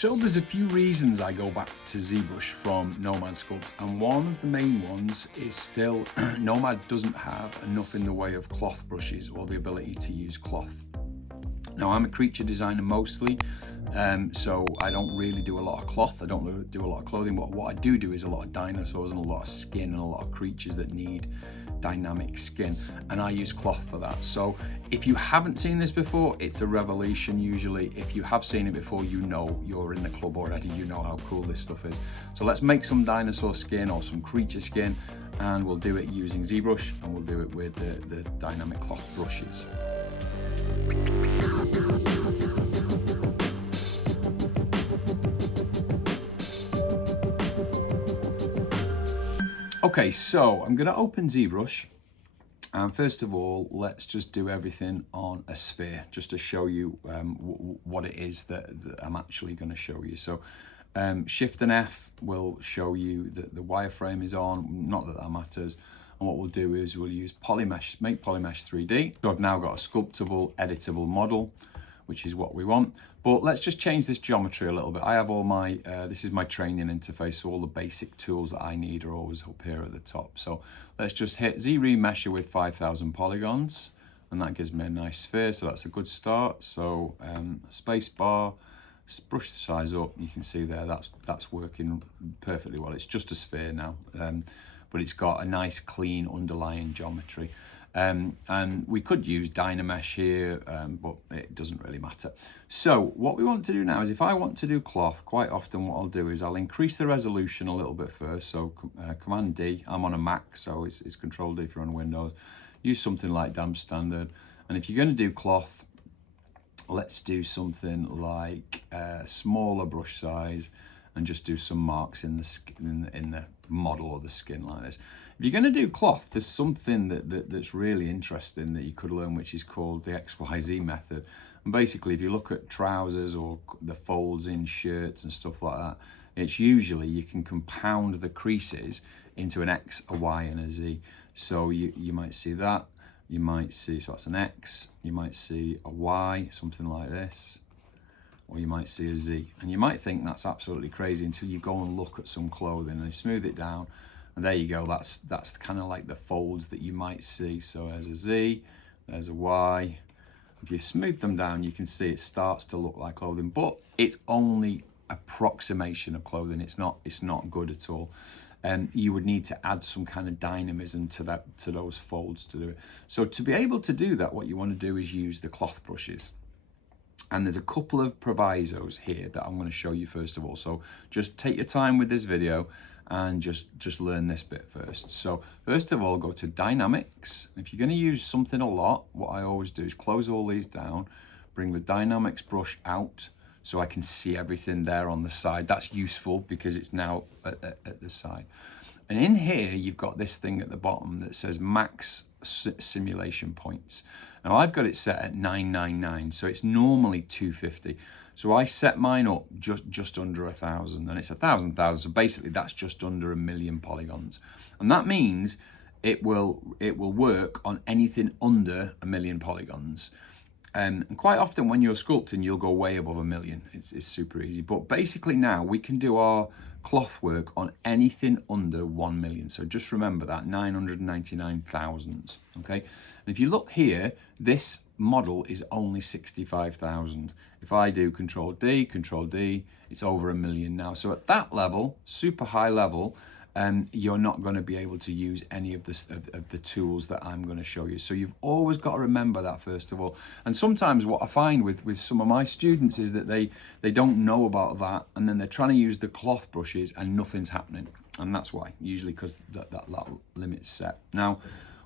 So there's a few reasons I go back to ZBrush from Nomad Sculpts, and one of the main ones is still Nomad doesn't have enough in the way of cloth brushes or the ability to use cloth. Now I'm a creature designer mostly, so I don't really do a lot of cloth, I don't do a lot of clothing, but what I do is a lot of dinosaurs and a lot of skin and a lot of creatures that need dynamic skin, and I use cloth for that. So if you haven't seen this before, it's a revelation usually. If you have seen it before, you know, you're in the club already, you know how cool this stuff is. So let's make some dinosaur skin or some creature skin, and we'll do it using ZBrush, and we'll do it with the dynamic cloth brushes. Okay, so I'm going to open ZBrush, and first of all, let's just do everything on a sphere, just to show you what it is that I'm actually going to show you. So Shift and F will show you that the wireframe is on, not that that matters. And what we'll do is we'll use Polymesh, make Polymesh 3D. So I've now got a sculptable, editable model, which is what we want. But let's just change this geometry a little bit. I have all my, this is my training interface, so all the basic tools that I need are always up here at the top. So let's just hit Z remesher with 5,000 polygons, and that gives me a nice sphere, so that's a good start. So space bar, brush the size up, you can see there, that's working perfectly well. It's just a sphere now, but it's got a nice clean underlying geometry. And we could use Dynamesh here, but it doesn't really matter. So what we want to do now is, if I want to do cloth, quite often what I'll do is I'll increase the resolution a little bit first. So Command D, I'm on a Mac, so it's Control D if you're on Windows. Use something like Damp Standard. And if you're going to do cloth, let's do something like smaller brush size, and just do some marks in the model or the skin like this. If you're going to do cloth, there's something that's really interesting that you could learn, which is called the XYZ method. And basically, if you look at trousers or the folds in shirts and stuff like that, it's usually you can compound the creases into an X, a Y, and a Z. So you might see that, you might see, so that's an X, you might see a Y, something like this, or you might see a Z. And you might think that's absolutely crazy until you go and look at some clothing and you smooth it down, and there you go, that's kind of like the folds that you might see. So there's a Z, there's a Y. If you smooth them down, you can see it starts to look like clothing, but it's only approximation of clothing. It's not good at all. And you would need to add some kind of dynamism to those folds to do it. So to be able to do that, what you want to do is use the cloth brushes. And there's a couple of provisos here that I'm going to show you first of all. So just take your time with this video and just learn this bit first. So first of all, go to Dynamics. If you're going to use something a lot, what I always do is close all these down, bring the Dynamics brush out so I can see everything there on the side. That's useful because it's now at the side. And in here, you've got this thing at the bottom that says max simulation points. Now I've got it set at 999, so it's normally 250. So I set mine up just under 1,000, and it's 1,000. So basically that's just under 1,000,000 polygons. And that means it will work on anything under 1,000,000 polygons. And quite often when you're sculpting, you'll go way above 1,000,000. It's super easy. But basically now we can do our cloth work on anything under 1,000,000. So just remember that, 999,000, okay? And if you look here, this model is only 65,000. If I do Control D, it's over 1,000,000 now. So at that level, super high level, you're not going to be able to use any of the tools that I'm going to show you. So you've always got to remember that first of all. And sometimes what I find with some of my students is that they don't know about that, and then they're trying to use the cloth brushes and nothing's happening. And that's why, usually because that limit's set. Now,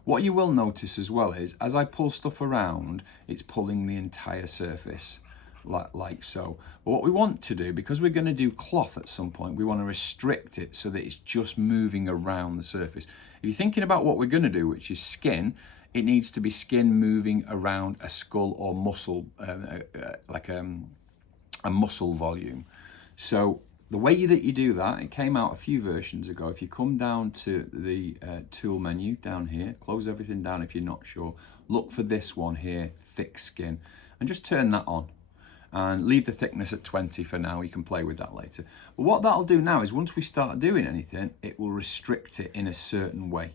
what you will notice as well is, as I pull stuff around, it's pulling the entire surface. Like so. But what we want to do, because we're going to do cloth at some point, we want to restrict it so that it's just moving around the surface. If you're thinking about what we're going to do, which is skin, it needs to be skin moving around a skull or muscle, like a muscle volume. So the way that you do that, it came out a few versions ago. If you come down to the tool menu down here, close everything down if you're not sure, look for this one here, thick skin, and just turn that on. and leave the thickness at 20 for now. You can play with that later. But what that'll do now is once we start doing anything, it will restrict it in a certain way.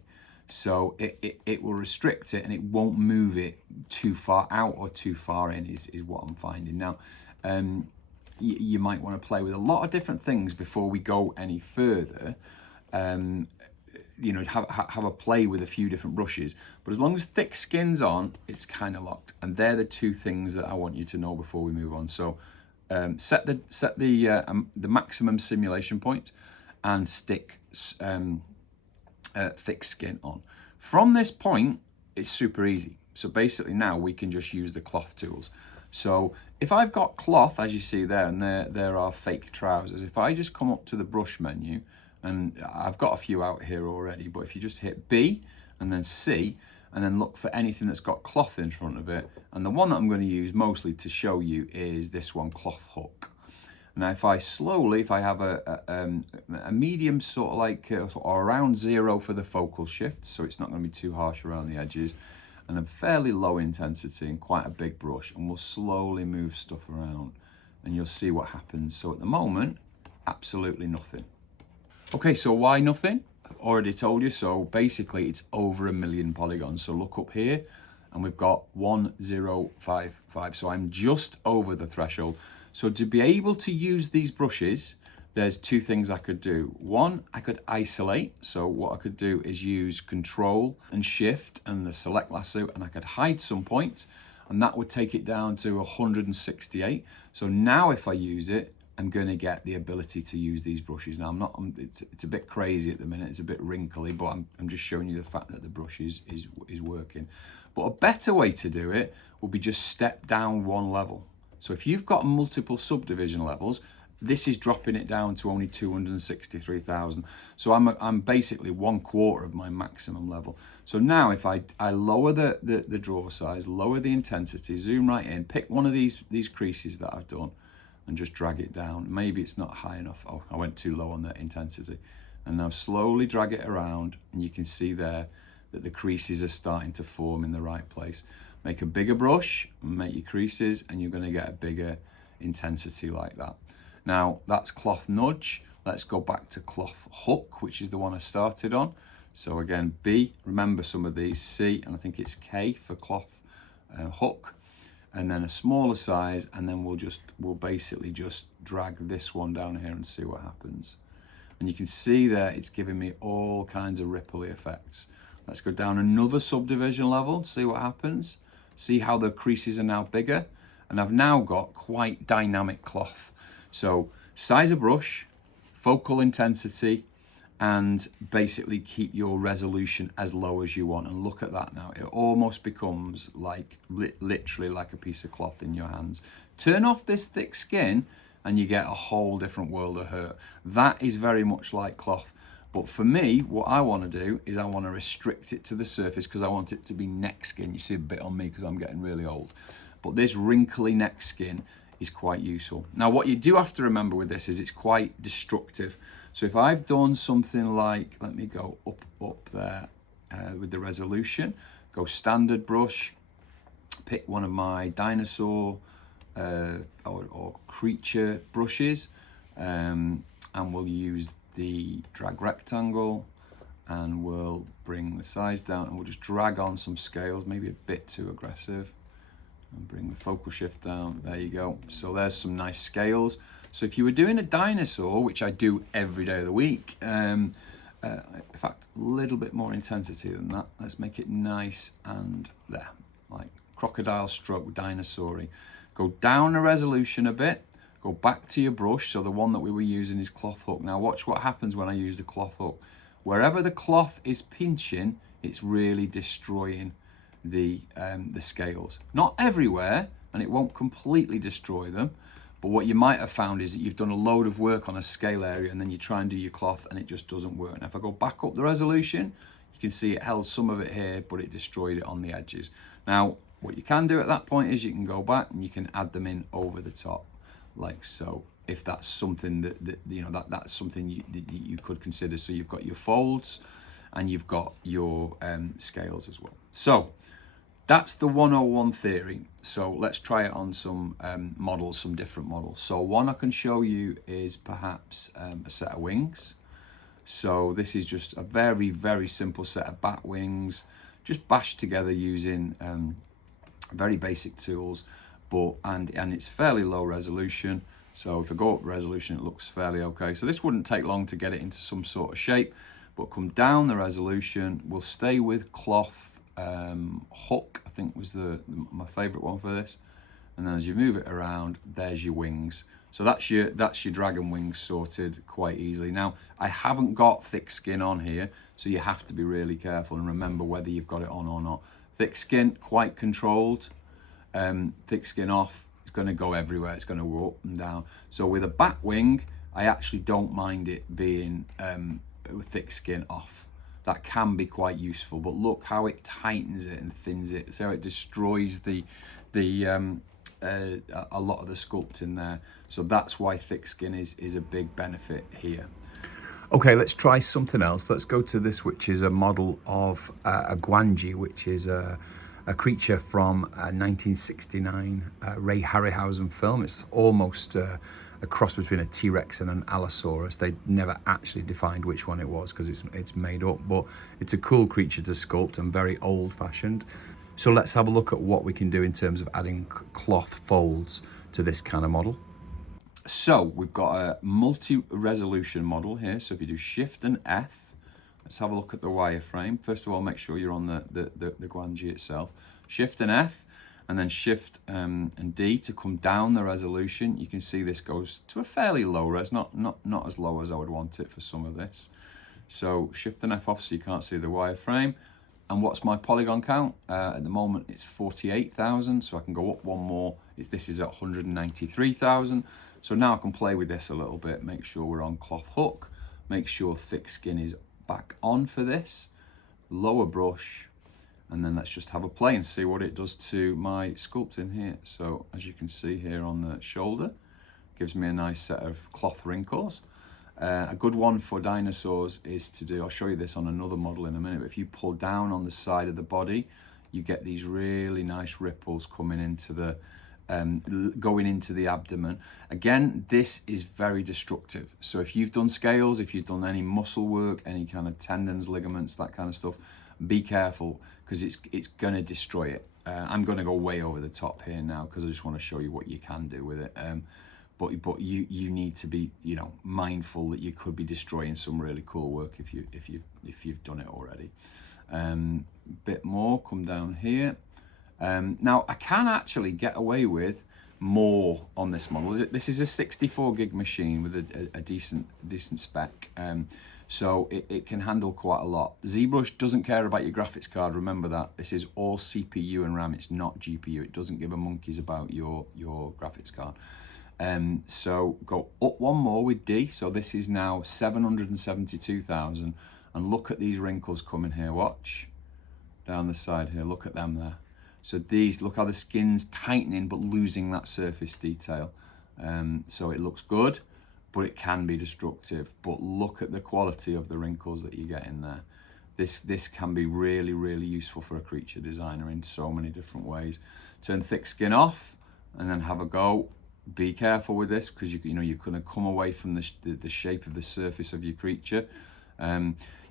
So it will restrict it and it won't move it too far out or too far in is what I'm finding. Now, you might want to play with a lot of different things before we go any further. You know, have a play with a few different brushes, but as long as thick skin's on, it's kind of locked. And they're the two things that I want you to know before we move on. So set the maximum simulation point and stick thick skin on. From this point, it's super easy. So basically now we can just use the cloth tools. So if I've got cloth, as you see there, and there are fake trousers, if I just come up to the brush menu, and I've got a few out here already, but if you just hit B and then C, and then look for anything that's got cloth in front of it, and the one that I'm going to use mostly to show you is this one, cloth hook. Now if I have a medium sort of like, or around 0 for the focal shift, so it's not going to be too harsh around the edges, and a fairly low intensity and quite a big brush, and we'll slowly move stuff around and you'll see what happens. So at the moment, absolutely nothing. Okay, so why nothing? I've already told you. So basically it's over 1 million polygons. So look up here and we've got 1055. So I'm just over the threshold. So to be able to use these brushes, there's two things I could do. One, I could isolate. So what I could do is use Control and Shift and the select lasso, and I could hide some points, and that would take it down to 168. So now if I use it, I'm going to get the ability to use these brushes. Now it's a bit crazy at the minute, it's a bit wrinkly, but I'm just showing you the fact that the brush is working. But a better way to do it would be just step down one level. So if you've got multiple subdivision levels, this is dropping it down to only 263,000. So I'm basically 1/4 of my maximum level. So now if I lower the draw size, lower the intensity, zoom right in, pick one of these creases that I've done, and just drag it down. Maybe it's not high enough. Oh, I went too low on the intensity. And now slowly drag it around, and you can see there that the creases are starting to form in the right place. Make a bigger brush, make your creases, and you're going to get a bigger intensity like that. Now that's cloth nudge. Let's go back to cloth hook, which is the one I started on. So again, B, remember some of these, C, and I think it's K for cloth hook. And then a smaller size, and then we'll basically just drag this one down here and see what happens. And you can see there it's giving me all kinds of ripply effects. Let's go down another subdivision level, see what happens. See how the creases are now bigger, and I've now got quite dynamic cloth. So size of brush, focal intensity, and basically keep your resolution as low as you want. And look at that now, it almost becomes like literally like a piece of cloth in your hands. Turn off this thick skin and you get a whole different world of hurt. That is very much like cloth. But for me, what I want to do is I want to restrict it to the surface because I want it to be neck skin. You see a bit on me because I'm getting really old. But this wrinkly neck skin is quite useful. Now what you do have to remember with this is it's quite destructive. So if I've done something like, let me go up there with the resolution, go standard brush, pick one of my dinosaur or creature brushes, and we'll use the drag rectangle, and we'll bring the size down, and we'll just drag on some scales, maybe a bit too aggressive, and bring the focal shift down. There you go. So there's some nice scales. So if you were doing a dinosaur, which I do every day of the week, in fact, a little bit more intensity than that. Let's make it nice and there, like crocodile stroke dinosaur-y. Go down the resolution a bit, go back to your brush. So the one that we were using is cloth hook. Now watch what happens when I use the cloth hook. Wherever the cloth is pinching, it's really destroying the scales. Not everywhere, and it won't completely destroy them. But what you might have found is that you've done a load of work on a scale area and then you try and do your cloth and it just doesn't work. Now if I go back up the resolution, you can see it held some of it here, but it destroyed it on the edges. Now, what you can do at that point is you can go back and you can add them in over the top, like so, if that's something that's something you could consider. So you've got your folds and you've got your scales as well. So that's the 101 theory. So let's try it on some models, some different models. So one I can show you is perhaps a set of wings. So this is just a very, very simple set of bat wings, just bashed together using very basic tools, and it's fairly low resolution. So if I go up resolution, it looks fairly okay. So this wouldn't take long to get it into some sort of shape, but come down the resolution. We'll stay with cloth hook, I think was my favorite one for this. And then as you move it around, there's your wings. So that's your dragon wings sorted quite easily. Now, I haven't got thick skin on here, so you have to be really careful and remember whether you've got it on or not. Thick skin, quite controlled. Thick skin off, it's going to go everywhere. It's going to go up and down. So with a bat wing, I actually don't mind it being with thick skin off. That can be quite useful, but look how it tightens it and thins it. So it destroys a lot of the sculpt in there. So that's why thick skin is a big benefit here. Okay, let's try something else. Let's go to this, which is a model of a guanji, which is a creature from a 1969 Ray Harryhausen film. It's almost a cross between a T-Rex and an Allosaurus. They never actually defined which one it was because it's made up, but it's a cool creature to sculpt and very old-fashioned. So let's have a look at what we can do in terms of adding cloth folds to this kind of model. So we've got a multi-resolution model here. So if you do Shift and F, let's have a look at the wireframe. First of all, make sure you're on the guanji itself. Shift and F, and then Shift and D to come down the resolution. You can see this goes to a fairly low res, not as low as I would want it for some of this. So Shift and F off so you can't see the wireframe. And what's my polygon count? At the moment it's 48,000, so I can go up one more. This is at 193,000. So now I can play with this a little bit, make sure we're on cloth hook, make sure thick skin is back on for this, lower brush, and then let's just have a play and see what it does to my sculpting here. So as you can see here on the shoulder, gives me a nice set of cloth wrinkles. A good one for dinosaurs is to do, I'll show you this on another model in a minute, but if you pull down on the side of the body, you get these really nice ripples coming into the, going into the abdomen. Again, this is very destructive. So if you've done scales, if you've done any muscle work, any kind of tendons, ligaments, that kind of stuff, be careful because it's going to destroy it. I'm going to go way over the top here now because I just want to show you what you can do with it. But you need to be, you know, mindful that you could be destroying some really cool work if you've done it already. Bit more, come down here. Now I can actually get away with more on this model. This is a 64 gig machine with a decent spec, so it can handle quite a lot. ZBrush doesn't care about your graphics card, remember that. This is all CPU and RAM, it's not GPU. It doesn't give a monkeys about your graphics card. So go up one more with D. So this is now 772,000, and look at these wrinkles coming here. Watch down the side here, look at them there. So these, look how the skin's tightening but losing that surface detail. So it looks good, but it can be destructive. But look at the quality of the wrinkles that you get in there. This can be really, really useful for a creature designer in so many different ways. Turn thick skin off and then have a go. Be careful with this because you know you're going to come away from the shape of the surface of your creature.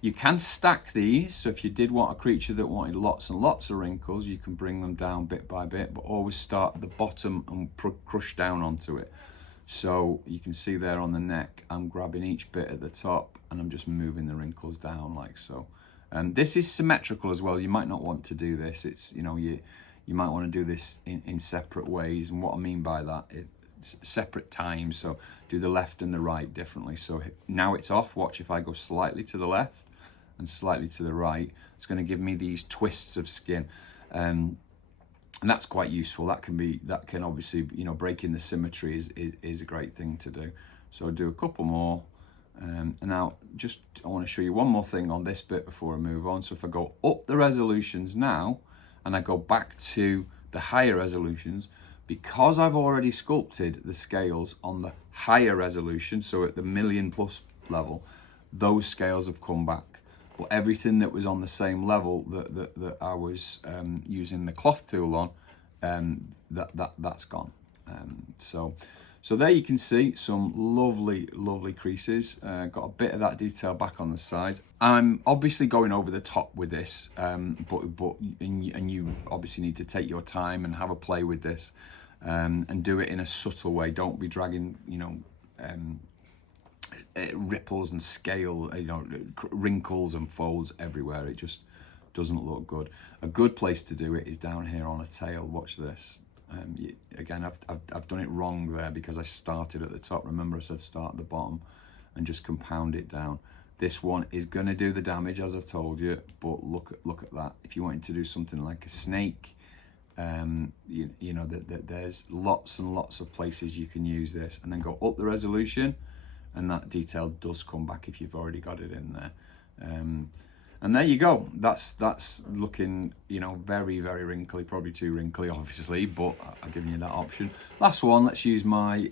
You can stack these, so if you did want a creature that wanted lots and lots of wrinkles, you can bring them down bit by bit, but always start at the bottom and crush down onto it. So you can see there on the neck, I'm grabbing each bit at the top and I'm just moving the wrinkles down like so. This is symmetrical as well. You might not want to do this. It's, you know, you might want to do this in separate ways, and what I mean by that is separate times. So do the left and the right differently. So now it's off. Watch if I go slightly to the left and slightly to the right, it's going to give me these twists of skin, and that's quite useful. That can obviously, you know, breaking the symmetry is a great thing to do. So I'll do a couple more, and now just I want to show you one more thing on this bit before I move on. So if I go up the resolutions now and I go back to the higher resolutions, because I've already sculpted the scales on the higher resolution, so at the million+ level, those scales have come back. but everything that was on the same level that I was using the cloth tool on, that's gone. So there you can see some lovely creases. Got a bit of that detail back on the side. I'm obviously going over the top with this, and you obviously need to take your time and have a play with this, and do it in a subtle way. Don't be dragging, you know, ripples and scale, you know, wrinkles and folds everywhere. It just doesn't look good. A good place to do it is down here on a tail. Watch this. Again, I've done it wrong there because I started at the top. Remember I said start at the bottom and just compound it down. This one is going to do the damage, as I've told you, but look at that. If you wanted to do something like a snake, you know that there's lots and lots of places you can use this, and then go up the resolution, and that detail does come back if you've already got it in there. And there you go. That's looking, you know, very wrinkly, probably too wrinkly, obviously, but I've given you that option. Last one, let's use my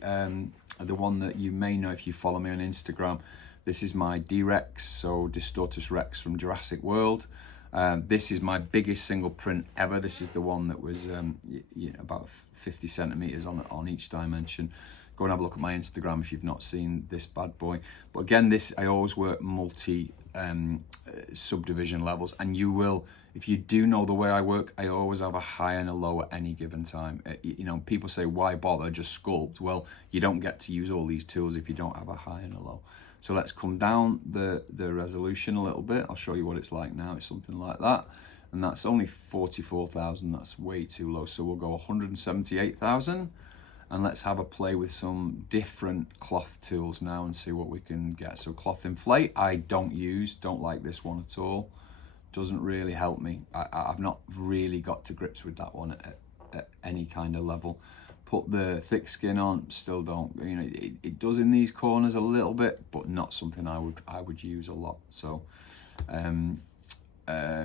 the one that you may know if you follow me on Instagram. This is my D-Rex, so Distortus Rex from Jurassic World. This is my biggest single print ever. This is the one that was you know, about 50 centimeters on each dimension. Go and have a look at my Instagram if you've not seen this bad boy. But again, this, I always work multi subdivision levels, and you will, if you do know the way I work, I always have a high and a low at any given time. You know, people say, why bother, just sculpt? Well, you don't get to use all these tools if you don't have a high and a low. So let's come down the resolution a little bit. I'll show you what it's like now. It's something like that, and that's only 44,000. That's way too low, so we'll go 178,000. And let's have a play with some different cloth tools now and see what we can get. So cloth inflate, I don't like this one at all. Doesn't really help me. I've not really got to grips with that one at any kind of level. Put the thick skin on, still don't, you know, it does in these corners a little bit, but not something I would use a lot. So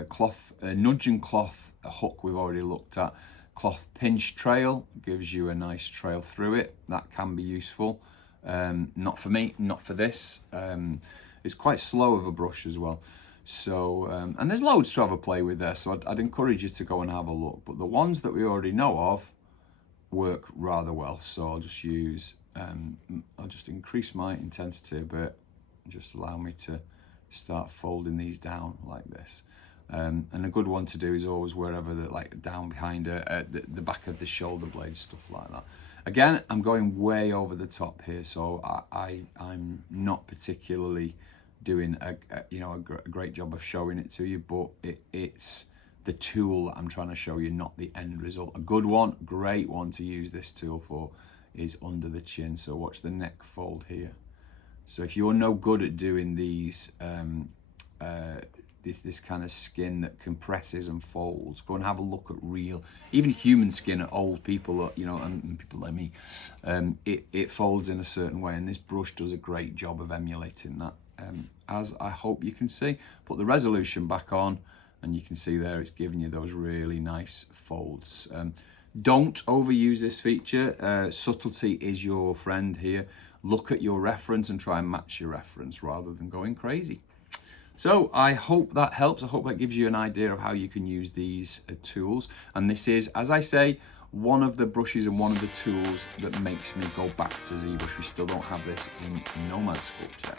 cloth, nudge and cloth hook we've already looked at. Cloth pinch trail gives you a nice trail through it. That can be useful. Not for me, not for this. It's quite slow of a brush as well. So, and there's loads to have a play with there, so I'd encourage you to go and have a look. But the ones that we already know of work rather well. So I'll just use, I'll just increase my intensity a bit, just allow me to start folding these down like this. And a good one to do is always wherever the, like down behind the back of the shoulder blade, stuff like that. Again, I'm going way over the top here, so I'm not particularly doing a great job of showing it to you, but it's the tool that I'm trying to show you, not the end result. A good one, great one to use this tool for is under the chin. So watch the neck fold here. So if you're no good at doing these this kind of skin that compresses and folds, go and have a look at real, even human skin, at old people, you know, and people like me. It folds in a certain way, and this brush does a great job of emulating that, as I hope you can see. Put the resolution back on, and you can see there it's giving you those really nice folds. Don't overuse this feature. Subtlety is your friend here. Look at your reference and try and match your reference rather than going crazy. So I hope that helps. I hope that gives you an idea of how you can use these tools. And this is, as I say, one of the brushes and one of the tools that makes me go back to ZBrush. We still don't have this in Nomad Sculpt yet.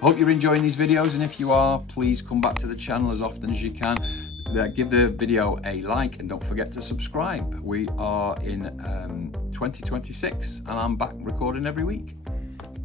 I hope you're enjoying these videos, and if you are, please come back to the channel as often as you can. Give the video a like, and don't forget to subscribe. We are in 2026, and I'm back recording every week.